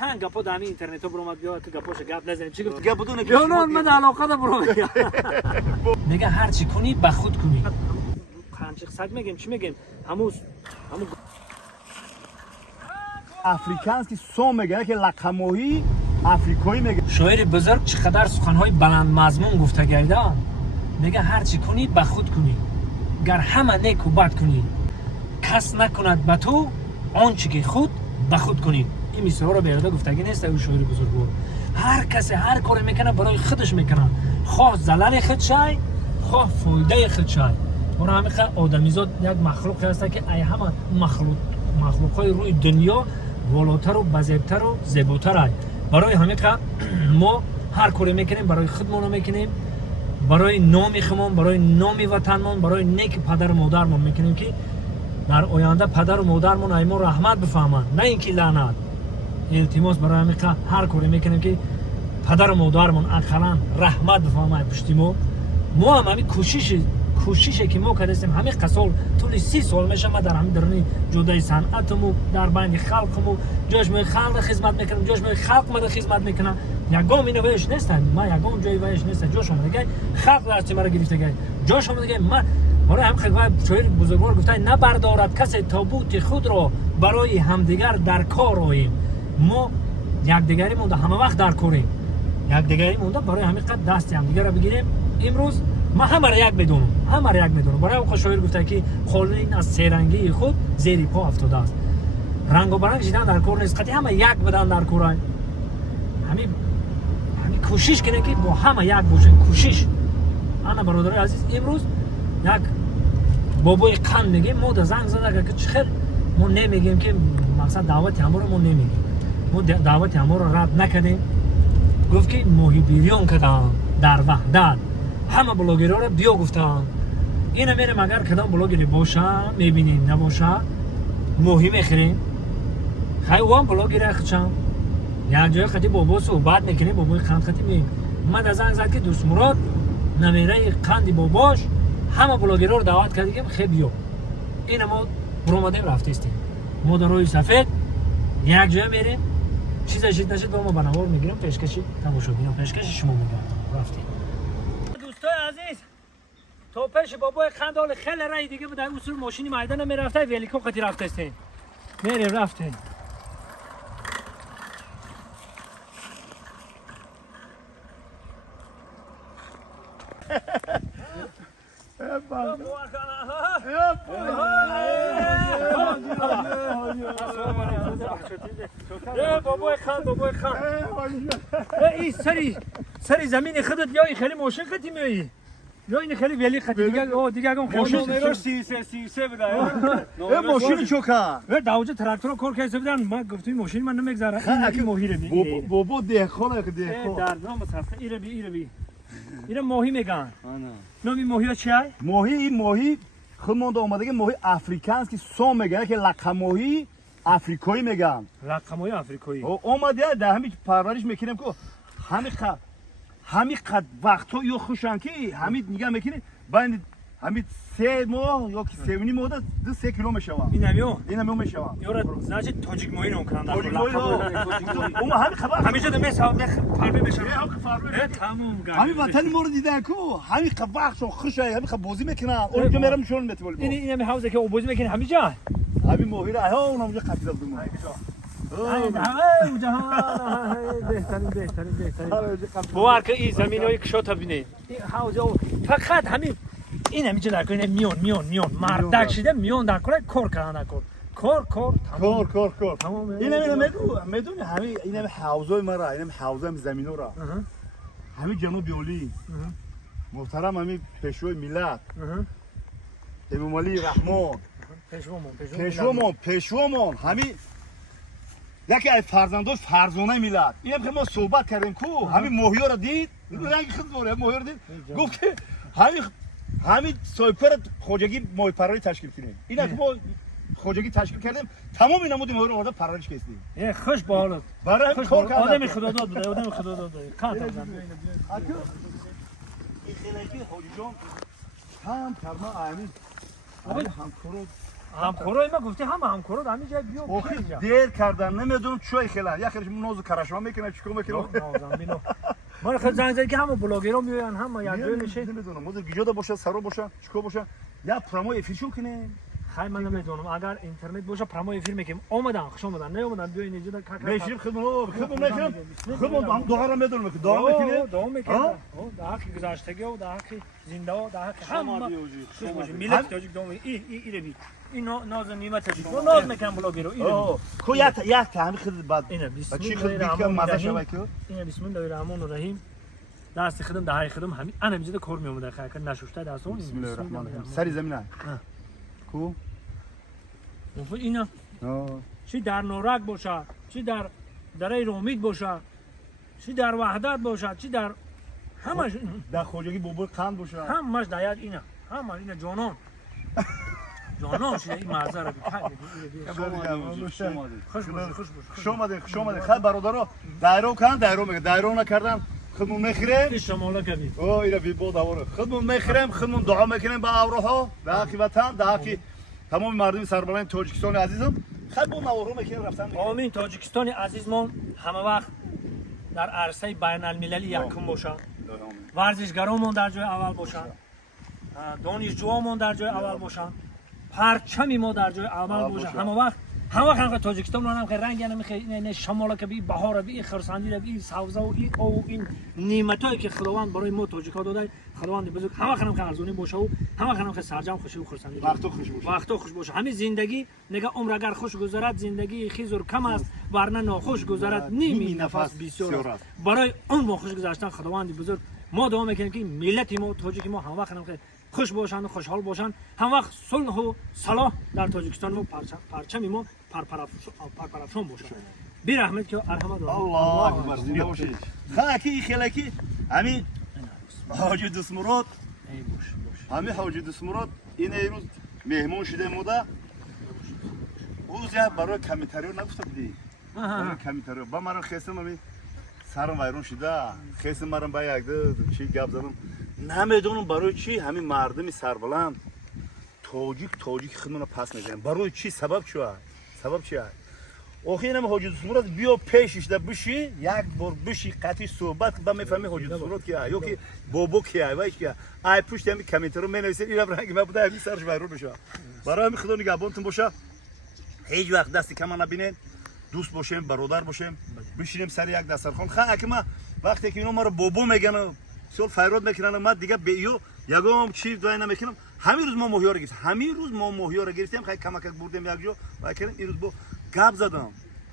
چند گپا در اینترنت ها برام بیا که گپاش گپ نزنیم. چی گفت؟ گپ بدون یا نه من علاقه دارم میگه هر چی کنی به خود کنی. قنچق سگ میگیم چی میگیم؟ همون افریکانسکی سوم میگه که لقموهی افریقایی میگه. شاعر بزرگ چقدر سخنهای بلند مضمون گفته گیده. میگه هر چی کنی به خود کنی. گر همه نیک و بد کنی کس نکند به تو آنچه که خود به خود کنی. این مثال رو بیاده گفتگی نیست. او شاعر بزرگوار هر کسی هر کاری میکنه برای خودش میکنه، خواه زلال خود شای خواه فایده خود شای. برای همین آدمیزاد یک مخلوق هست که ای همه مخلوقای روی دنیا والاتر و بزرگتر و زیباتر است. برای همین ما هر کاری میکنیم برای خودمون میکنیم، برای نام خودمون، برای نام وطنمون، برای نیک پدر و مادرمون میکنیم که در آینده پدر و مادرمون ایما رحمت بفهمن، نه اینکه لعنت. التماس برای همین هر کاری میکنیم که پدر و مادرمون اقلا رحمت بفهمن پشت ما هم همین کوششی که ما کردیم همین قسال طول 30 سال میشه ما در همین درونی جدای صنعتمو در بین خلقمو جاش می خلق خدمت میکنم، جاش می خلق ما خدمت میکنم. یگام اینو ویش نیستن، ما یگام جای ویش نیست. جاش اومده خلق دست مرا گرفته گای جاش اومده ما برای هم خدمت شاعر بزرگوار گفته نبردارد کسی تابوت خود را برای همدیگر در کار آییم. ما یکدیگری مونده همه وقت در کاریم، یکدیگری مونده برای همین قد دست همدیگر رو بگیریم. امروز ما همه را یک میدونم. برای او شاعر گفته که قالین از سرنگی خود زیر پا افتاده است. رنگ و برنگ شدن در کار نیست، قطعی همه یک بدن در کار. همین کوشش کنه که با همه یک باشیم. کوشش انا برادر عزیز امروز یک بابای قند میگیم ما در زنگ زده که چخیر ما نمیگیم که مقصد دعوت همه رو ما نمیگیم. ما دعوت همه رو رد نکردیم. گفت که ماهی بیریان کردن در وحدت همه بلاگرها رو بیا گفتن. اینا میریم اگر کدام بلاگری باشه میبینیم نباشه ماهی میخریم. خیلی وام بلاگری خچم یک جای خطی بابا صحبت میکنیم بابای قند خطی میگیم. من در زنگ زد که دوست مراد نمیره قندی باباش همه بلاگرها رو دعوت کردیم خیلی بیا. اینا ما برامدیم رفتیم ما در روی سفید یک جای میریم چیزی نشد با ما بنوار میگیرم پیشکشی تماشا بینم پیشکشی شما میگم رفتیم. دوستای عزیز تو پیش بابای خندال خیلی رای دیگه بود. در اصول ماشینی میدان میرفته ولیکو خطی رفتیم میریم رفتیم. بابای خان این سری زمین خودت یا این خیلی ماشین خطی میایی یا این خیلی ولی خطی دیگه اگه ماشین نمبر 33 بده. ماشین چوکا داوجه تراکتور کار کرده بودن. ما گفتم ماشین من نمیگذاره این ماهی رو بی بابا دهخانه که دهخان در نام صفحه ایره ماهی میگن. نامی ماهی چیه؟ ماهی خودمون اومده که ماهی افریکانسکی سوم میگن که لقموهی افریقایی میگن. لقموهی افریقایی اومده در همین پرورش میکنیم که همین قد وقتا یا خوشن که همین نگاه میکنی باید همین 3 ماه یا 3.5 ماه 2 کیلو میشوام. اینم میشوام. یارو زاچ تاجیک ماهی نام کنن. تاجیک ماهی اون همین خبر همیشه دم حساب فربه بشه. تمام همین وطن ما رو دیدن کو همین وقت خوشه همین بازی میکنن اونجا میرم شون متول. این حوزه که بازی میکنه همینجا همین ماهی را ها اونجا قطعی دادم. بهترین باور که این زمینای کشات ببینید این حوزه فقط همین این همیشه در کنه میون مردک شده میون در کنه کار کردن کار تمام. اینا میدونی همین اینا حوزه ما را اینا حوزه زمینا را همین جنوب بیولی محترم همین پیشوای ملت امام علی رحمان پیشوامون همین یکی از فرزانه ملت اینم که ما صحبت کردیم کو همین ماهیا را دید رنگ خود داره ماهیا را دید گفت که همین سایپر خوجگی ماهی پروری تشکیل کنیم. اینا که ما خوجگی تشکیل کردیم تمام اینا مودیم ماهی رو پرورش کردیم. خوش به حالت برای کار کردن آدم خداداد بوده کات این خیلی حاجی جان هم فرما امین هم کارو همکارای ما گفتی همه همکارات همین جای بیا آخه اینجا دیر کردن نمیدونم چوی خیلی یا خیلی نوز کرشما میکنه چیکار میکنه ما خیلی زنگ زدی که همه بلاگرها میان همه یک جای میشه نمیدونم موزه گیجودا باشه سرو باشه چیکار باشه یا پرومو افیشون کنه خیلی من نمیدونم اگر اینترنت باشه پرومو افیر میکنیم اومدن خوش اومدن نه اومدن بیا اینجا میشیم خدمت نکنم خدمت هم دوها رو میدونم که دوها میکنه دوام میکنه در حق گذشتگی و در حق زنده و در حق همه ملت تاجیک دوام این بی این ناز نیمه تاجیک ناز میکنم بلاگرها این کو یا همین خیلی بد اینه بسم چی الله خیلی که مزه شوه که اینه بسم الله الرحمن الرحیم دست خدم دهای خدم همین انا میزد کار میومد خیر کن نشوشته دست اون بسم الله الرحمن الرحیم سری زمین کو اینا چی در نورک باشه چی در دره رومید باشه چی در وحدت باشه چی در همش در خوجگی بوبر قند باشه همش در یک اینا همه اینا جانان جانان شده این مرزه رو خوش باشه خوش اومدید خیلی برادرها دایره کن دایره میگه دایره نکردن خودمون میخریم شمالا کبیر اینا بی بود آوره خودمون میخریم خودمون دعا میکنیم با اوروها در حق وطن در حق تمام مردم سربلند تاجیکستان عزیزم خیلی بود آورو میکنیم رفتن آمین تاجیکستان عزیزمون همه وقت در عرصه بین المللی یکم باشن ورزشگرامون در جای اول باشن دانشجوامون در جای اول باشن پرچمی ما در جای اول باشه همه وقت تاجیکستان رو هم که رنگ نمیخه شمالا که بی بهار بی خرسندی بی سبزه و این نعمتایی که خداوند برای ما تاجیکا داده خداوند بزرگ همه خنم که ارزونی باشه و همه خنم که سرجم خوشی و خرسندی وقتا خوش باشه همین زندگی نگه عمر اگر خوش گذرد زندگی خیزور کم است ورنه ناخوش گذرد نیمی نفس بسیار است برای اون ما خوش گذشتن خداوند بزرگ ما دعا میکنیم که ملت ما تاجیک ما همه خنم که خوش باشن و خوشحال باشن هم وقت صلح و صلاح در تاجیکستان و پرچم ما پرپرافشان باشه بی رحمت که ارحمت الله اکبر زنده باشید خاکی خلکی همین حاجی دسمراد همین حاجی دسمراد این روز مهمون شده مودا روز یا برای کمیتریو نگفته بودی برای کمیتریو با من خواستم همین سرم ویرون شده خواستم مرم با یک دو چی گپ زدم نمیدونم برای چی همین مردم سربلند تاجیک خودمون پس میزنن برای چی سبب چیه آخه اینم حاجی دسمراد بیا پیشش ده بشی یک بار بشی قطعی صحبت با میفهمی حاجی دسمراد کیه یا که بابو کیه وای کیه ای پشت همین کامنتر رو مینویسید اینا رنگ ما بوده همین سرش ویرون بشه برای همین خدا نگهبانتون باشه هیچ وقت دستی کم نبینید دوست باشیم برادر باشیم بشینیم سر یک دسترخوان خاک ما وقتی که اینا ما رو بابو میگن سول فیراد میکنن ما دیگه به یو یگام چیز دوای نمیکنم همین روز ما ماهیا رو گرفتیم خیلی کمک بردیم یک جا و کردیم این روز با گپ زدم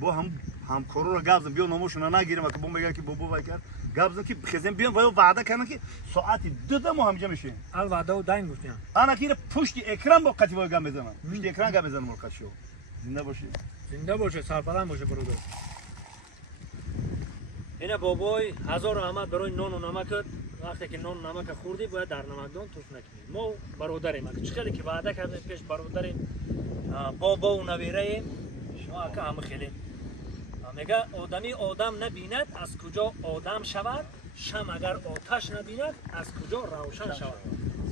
با همکارا رو گپ زدم بیا ناموشون نگیریم که بم بگن که بابا وای کرد گپ زدم که بخزیم بیام و وعده کردن که ساعت 2 ما همجا میشیم وعده و داین گفتم انا که پشت اکران با قطعه گپ میزنم پشت اکران گپ میزنم مرکز شو زنده باشه سربلند باشه برادر اینا بابای هزار رحمت برای نان و نمک وقتی که نان و نمک خوردی باید در نمکدان توف نکنی ما برادریم چه خیلی که وعده کردیم پیش برادریم بابا و نویره شما که همه خیلی میگه آدمی آدم نبیند از کجا آدم شود شم اگر آتش نبیند از کجا روشن شود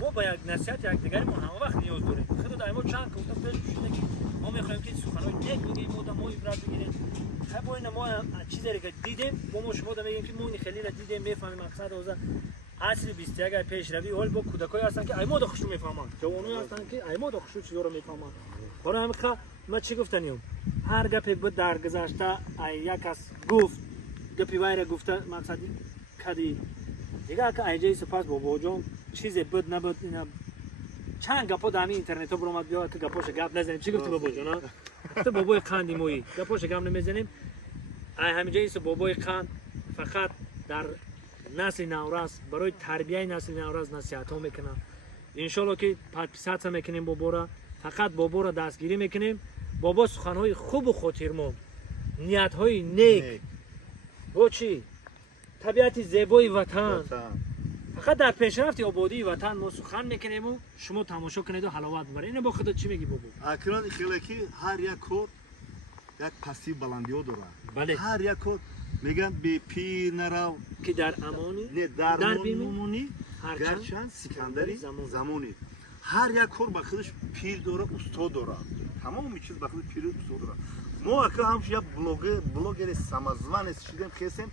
ما با یک نصیحت یک دیگری ما همه وقت نیاز داریم خود دائما چند گفتم پیش شده که ما میخوایم که سخنای نیک بگیم ما عبرت بگیریم خب اینا ما چیزی که دیدیم با ما شما میگیم که ما خیلی را دیدیم میفهمیم مقصد اوزا اصل 20 اگر پیش روی حال با کودکای هستن که ای ما خوشو میفهمن جوانای هستن که ای ما خوشو چیزا رو میفهمن برای همین ما چی گفتنیم هر گپی بود در گذشته یک کس گفت گپی وایره گفته مقصدی کدی دیگه که ایجای سپاس بابا جون چیزی بود نبود اینا چند گپا در اینترنت ها برامد بیا که گپاش گپ نزنیم چی گفت بابا جون تو بابای قندی مویی گپاش گپ نمیزنیم همینجا ایست بابای قند فقط در نسل نوراس برای تربیت نسل نوراس نصیحت ها میکنه ان شاء الله که پادپسات میکنیم بابا را فقط بابا را دستگیری میکنیم بابا سخنهای خوب و خاطرمون نیت‌های نیک با چی طبیعت زیبای وطن فقط در پیشرفت آبادی وطن ما سخن میکنیم و شما تماشا کنید و حلاوت ببرید اینو با خودت چی میگی بابا اکران خیلی که هر یک کار یک پسی بلندی ها داره بله هر یک کار میگن به پیر نرو که در امانی نه در میمونی گرچند سکندری زمانی هر یک کار با خودش پیر داره استاد داره тамоми чиз ба худи пири усул дорад. Мо ака ҳамш як блогери самозванец шидем, хесем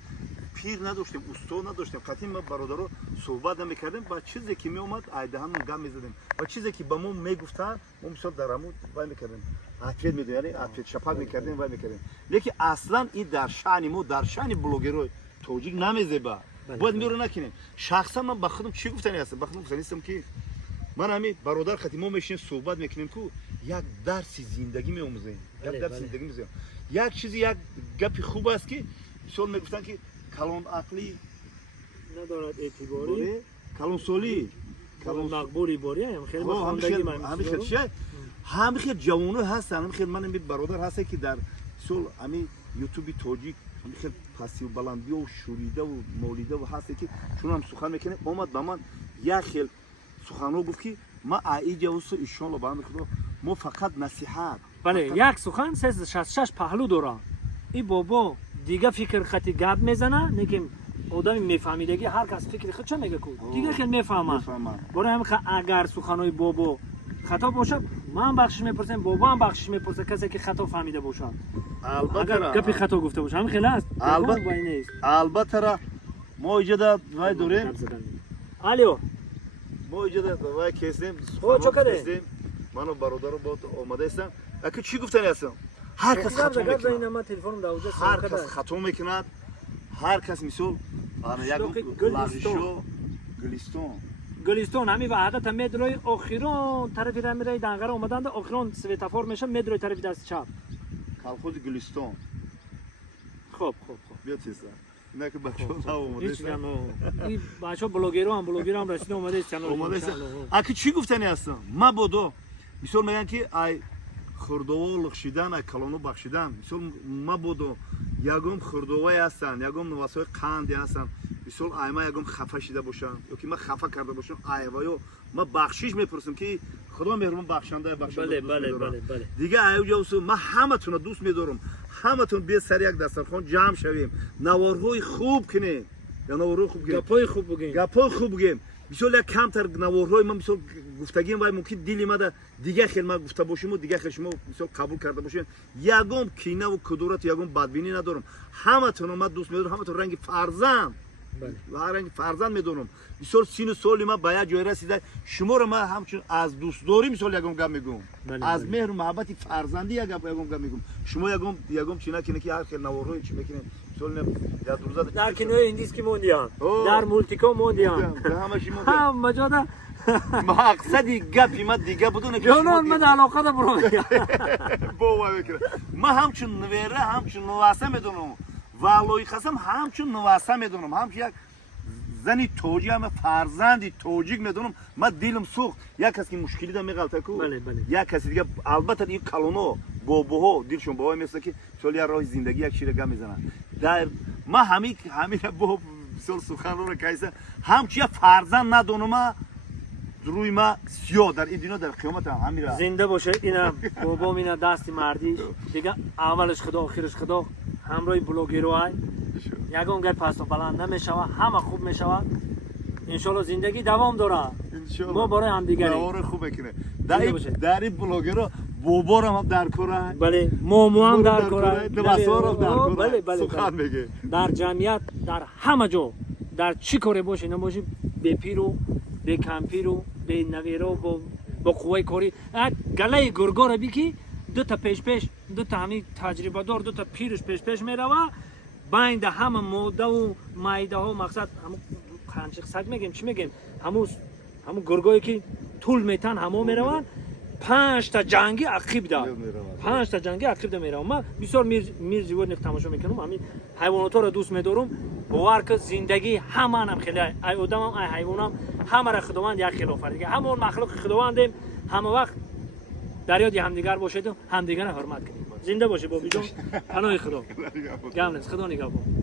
пир надоштем, усто надоштем. Қатин ма бародаро суҳбат намекардем ба чизе ки меомад айда ҳамон гап мезадем. Ба чизе ки ба мо мегуфтанд мо мисол дар ҳамон вай мекардем. Ответ медодем, яъне ответ шапак мекардем, вай мекардем. Лекин аслан ин дар шаъни мо, дар шаъни блогерои тоҷик намезеба. Бояд меро накунем. Шахсан ман ба худам чӣ гуфтани ҳастам? Ба худам гуфтанистам ки ман ҳамин бародар хати мо мешинем суҳбат мекунем ку як дарси зиндагӣ меомӯзем. Як дарси зиндагӣ меомӯзем. Як чизи як гапи хуб аст ки мисол мегуфтанд ки калон ақлӣ ندارد اعتباری калонсолӣ کلون مقبولی باری هم خیلی با خواندگی من ҳамин хел чия ҳамин хел ҷавоно ҳастанд. ҳамин хел ман бародар ҳаста ки дар мисол ҳамин ютуби тоҷик ҳамин хел пасивбаландиёву шӯридаву молидаву ҳасте ки чунам сухан мекунем. омад ба ман як хел суханҳо гуфт ки ма аиҷавусу иншоалло ба ҳамин худо мо фақат насиҳат. بله یک سخن 366 پهلو داره. این بابا دیگه فکر خطی گپ میزنه نگیم آدمی میفهمیدگی هر کس فکر خود چه میگه کو دیگه که میفهمه. برای همین اگر سخنهای بابا خطا باشه من بخشش میپرسم، بابا هم بخشش میپرسه کسی که خطا فهمیده باشه. اگر گپی خطا گفته باشه همین خیلی است. البته را ما ایجاد وای داریم. الو ما ایجاد وای کسیم چه کردی؟ منو برادرم با اومده هستم. اگه چی گفتنی هستم؟ هر کس خطا میکنه. هر کس خطا میکنه. هر کس مثال گلیستون همین وحدت مدروی آخرون طرفی را میره دنگره اومدند آخرون سویتافور میشه مدروی طرفی دست چپ کالخوز گلیستون. خوب بیا تیزا نه که بچه‌ها اومده هستن. این بچه‌ها بلوگرها هم رسیده اومده است. اگه چی گفتنی هستن؟ ما بودو مثال میگن که ای خردوال لخشیدن ای کلونو بخشیدن. مثال ما بودو یگم خردوای هستن، یگم واسه قندی هستن. مثال ایما یگم خفه شده باشن یا که ما خفه کرده باشم ایوایو ما بخشش میپرسم که خدا مهربان بخشنده بخشنده. بله. دیگه ایوجا ما همتون رو دوست می‌دارم. همتون بیا سر یک دسترخوان جمع شویم. نوارهای خوب کنیم. یا نوارهای خوب کنیم. گپای خوب بگیم. مثال یک کمتر نوارهای ما مثال گفتگیم وای ممکن دلی ما دیگه خیلی ما گفته باشیم و دیگه خیلی شما مثال قبول کرده باشین. یگم کینه و کدورت یگم بدبینی ندارم. همتون رو ما دوست می‌دارم. همتون رنگ فرزند. بله. رنگ فرزند می‌دارم. مثال سین و سال ما باید جای رسیده. شما رو ما همچون از دوست داری مثال یگم گم میگم. از مهر و محبت فرزندی یگم گم میگم. شما یگم چینا کنه که هر خیلی نوارهای چی میکنه. مثال یا دروزه در کنار ایندیسکی موندیان. در مولتیکو موندیان. همشی موندیان. هم مجاده مقصدی گپی ما دیگه بدونه که شما من علاقه دا برو بابا بکره ما همچون نویره همچون نواسه میدونم والوی خواستم همچون نواسه میدونم همچون یک زنی توجی هم فرزندی توجیک میدونم ما دیلم سوخت یک کسی که مشکلی دا میغلطه کو یک کسی دیگه البته این کلونو باباها دیلشون بابا میسته که چون یه راه زندگی یک شیره میزنن در ما همین باب سال سخن رو کیسه همچون فرزند ندونم روی ما سیاه در این دینا در قیامت هم میره زنده باشه. اینا بابا اینا دستی مردیش دیگه اولش خدا آخرش خدا همراه بلوگرای یگان گر پس و بلند نمیشوه همه خوب میشوه ان شاء الله زندگی دوام داره. ما برای هم دیگه دوام خوب بکنه در این بلوگرا بابا هم در کاره. بله مامو هم در کاره. نواسار هم در کاره. بله سخن میگه در جمعیت در همه جا در چی کاره باشه نباشه به پیرو به کمپیرو به نویرو با قوای کاری گله گرگا را بی دو تا پیش دو تا همین تجربه دار دو تا پیرش پیش میروه بین ده همه موده و مایده ها مقصد همون خنچق سگ میگیم چی میگیم همون گرگایی که طول میتن همه میرون 5 تا جنگی عقیب ده 5 تا جنگی عقیب ده میروم. من بسیار میر زیبا نک تماشا میکنم. همین حیوانات را دوست میدارم. باور که زندگی همان هم خیلی ای آدمم ای حیوانم همه را خداوند یک خیل آفریده. همون مخلوق خداوندیم. همه وقت در یاد همدیگر باشید و همدیگر را حرمت کنید. زنده باشه بابی جان. پناه خدا. گمنس خدا نگهبان.